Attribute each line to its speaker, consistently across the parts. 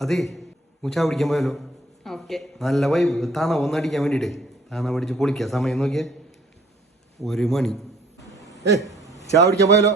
Speaker 1: അതെ മുച്ചാ പിടിക്കാൻ പോയാലോ? നല്ല വൈബ് തണ ഒന്നടിക്കാൻ വേണ്ടിട്ട് തണ പിടിച്ച് പൊളിക്കുക സമയം നോക്കിയേ. ഒരു മണി. ഏ ചായ പിടിക്കാൻ പോയാലോ?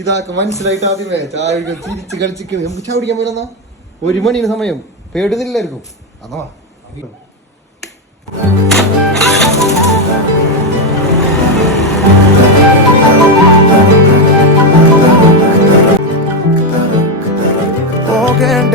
Speaker 1: ഇതാക്ക മനസ്സിലായിട്ട് ആദ്യമേ ചായ ചിരിച്ച് കളിച്ചിട്ട് നമുക്ക് ചായ പിടിക്കാൻ പോയാലോ ഒരു മണിന് സമയം. പേടുന്നില്ലായിരിക്കും അതാ.
Speaker 2: പോകേണ്ട